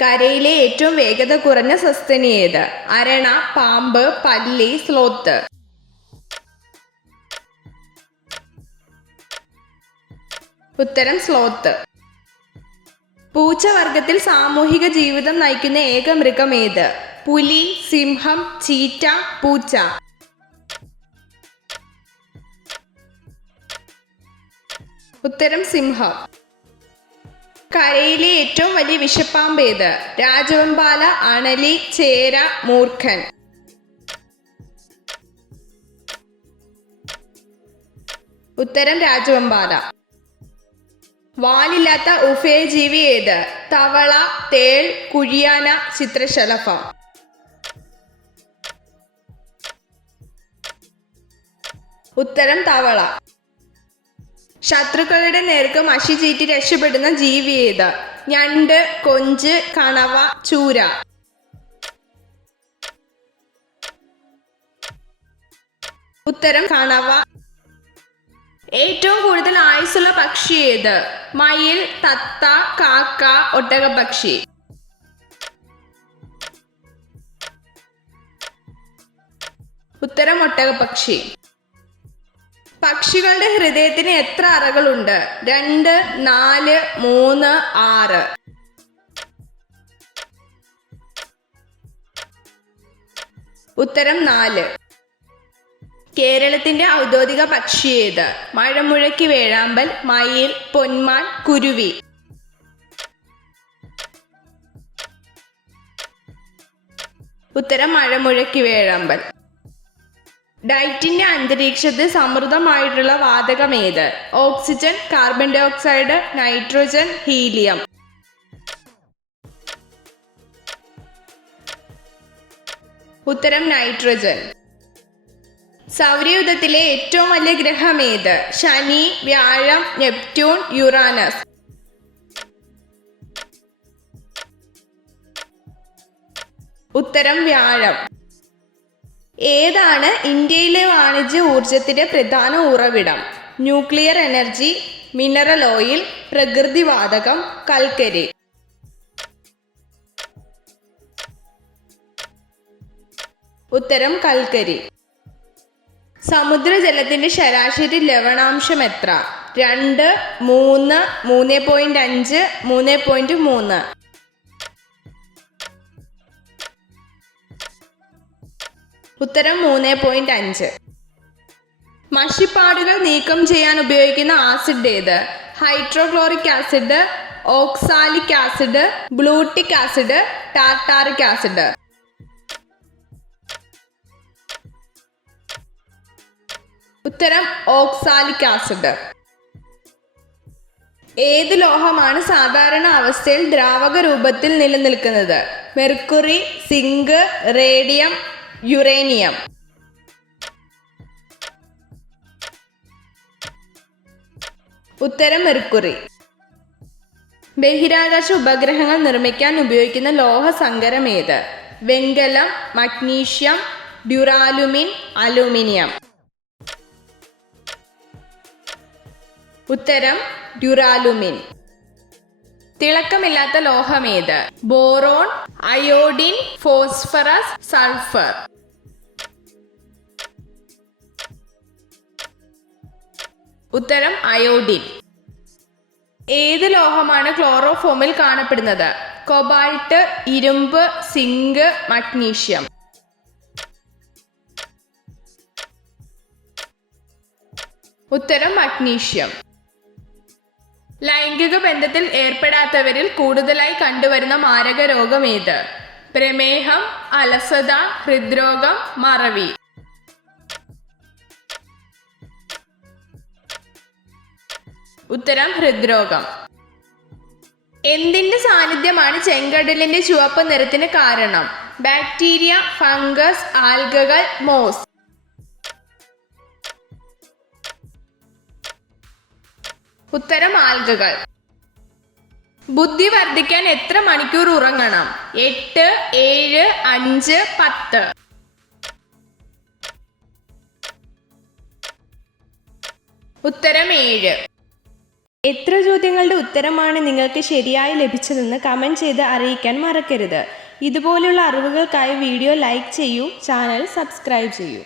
കരയിലെ ഏറ്റവും വേഗത കുറഞ്ഞ സസ്തനി ഏത്? അരണ, പാമ്പ്, പല്ലി, സ്ലോത്ത്. ഉത്തരം സ്ലോത്ത്. പൂച്ചവർഗത്തിൽ സാമൂഹിക ജീവിതം നയിക്കുന്ന ഏക മൃഗം ഏത്? പുലി, സിംഹം, ചീറ്റ, പൂച്ച. ഉത്തരം സിംഹം. കരയിലെ ഏറ്റവും വലിയ വിഷപ്പാമ്പ് ഏത്? രാജവെമ്പാല, അണലി, ചേര, മൂർഖൻ. ഉത്തരം രാജവെമ്പാല. വാലില്ലാത്ത ഉഭയജീവി ഏത്? തവള, തേൾ, കുഴിയാന, ചിത്രശലഭം. ഉത്തരം തവള. ശത്രുക്കളുടെ നേർക്ക് മഷി ചീറ്റി രക്ഷപ്പെടുന്ന ജീവി ഏത്? ഞണ്ട്, കൊഞ്ച്, കണവ, ചൂര. ഉത്തരം കണവ. ഏറ്റവും കൂടുതൽ ആയുസ്സുള്ള പക്ഷി ഏത്? മയിൽ, തത്ത, കാക്ക, ഒട്ടകപ്പക്ഷി. ഉത്തരം ഒട്ടകപ്പക്ഷി. പക്ഷികളുടെ ഹൃദയത്തിന് എത്ര അറകളുണ്ട്? 2, 4, 3, 6. ഉത്തരം 4. കേരളത്തിന്റെ ഔദ്യോഗിക പക്ഷി ഏത്? മഴമുഴക്കി വേഴാമ്പൽ, മയിൽ, പൊന്മാൻ, കുരുവി. ഉത്തരം മഴമുഴക്കി വേഴാമ്പൽ. ഡയറ്റിന്റെ അന്തരീക്ഷത്തിൽ സമൃദ്ധമായിട്ടുള്ള വാതകം ഏത്? Oxygen, carbon dioxide, nitrogen, helium. ഉത്തരം നൈട്രോജൻ. സൗരയൂഥത്തിലെ ഏറ്റവും വലിയ ഗ്രഹം ഏത്? ശനി, വ്യാഴം, നെപ്റ്റ്യൂൺ, യുറാനസ്. ഉത്തരം വ്യാഴം. ഏതാണ് ഇന്ത്യയിലെ വാണിജ്യ ഊർജത്തിന്റെ പ്രധാന ഉറവിടം? ന്യൂക്ലിയർ എനർജി, മിനറൽ ഓയിൽ, പ്രകൃതിവാതകം, കൽക്കരി. ഉത്തരം കൽക്കരി. സമുദ്രജലത്തിന്റെ ശരാശരി ലവണാംശം എത്ര? 2, 3, 3.5, 3.3. ഉത്തരം 3.5. മഷിപ്പാടുകൾ നീക്കം ചെയ്യാൻ ഉപയോഗിക്കുന്ന ആസിഡ് ഏത്? ഹൈഡ്രോക്ലോറിക് ആസിഡ്, ഓക്സാലിക് ആസിഡ്, ഗ്ലൂട്ടിക് ആസിഡ്, ടാർട്ടാറിക് ആസിഡ്. ഉത്തരം ഓക്സാലിക് ആസിഡ്. ഏത് ലോഹമാണ് സാധാരണ അവസ്ഥയിൽ ദ്രാവക രൂപത്തിൽ നിലനിൽക്കുന്നത്? Mercury, zinc, radium, uranium. ഉത്തരം മെർക്കുറി. ബഹിരാകാശ ഉപഗ്രഹങ്ങൾ നിർമ്മിക്കാൻ ഉപയോഗിക്കുന്ന ലോഹസങ്കരം ഏത്? വെങ്കലം, മഗ്നീഷ്യം, ഡ്യൂറാലുമിൻ, അലൂമിനിയം. ഉത്തരം ഡ്യൂറാലുമിൻ. തിളക്കമില്ലാത്ത ലോഹം ഏത്? Boron, iodine, phosphorus, sulphur. ഉത്തരം അയോഡിൻ. ഏത് ലോഹമാണ് ക്ലോറോഫോമിൽ കാണപ്പെടുന്നത്? കൊബാൾട്ട്, ഇരുമ്പ്, സിങ്ക്, മഗ്നീഷ്യം. ഉത്തരം മഗ്നീഷ്യം. ലൈംഗിക ബന്ധത്തിൽ ഏർപ്പെടാത്തവരിൽ കൂടുതലായി കണ്ടുവരുന്ന മാരക രോഗം ഏത്? പ്രമേഹം, അലസത, ഹൃദ്രോഗം, മറവി. ഉത്തരം ഹൃദ്രോഗം. എന്തിന്റെ സാന്നിധ്യമാണ് ചെങ്കടലിന്റെ ചുവപ്പ് നിറത്തിന് കാരണം? ബാക്ടീരിയ, ഫംഗസ്, ആൽഗകൾ, മോസ്. ഉത്തരം ആൽഗകൾ. ബുദ്ധി വർദ്ധിക്കാൻ എത്ര മണിക്കൂർ ഉറങ്ങണം? 8, 7, 5, 10. ഉത്തരം 7. എത്ര ചോദ്യങ്ങളുടെ ഉത്തരമാണ് നിങ്ങൾക്ക് ശരിയായി ലഭിച്ചതെന്ന് കമൻറ്റ് ചെയ്ത് അറിയിക്കാൻ മറക്കരുത്. ഇതുപോലുള്ള അറിവുകൾക്കായി വീഡിയോ ലൈക്ക് ചെയ്യൂ, ചാനൽ സബ്സ്ക്രൈബ് ചെയ്യൂ.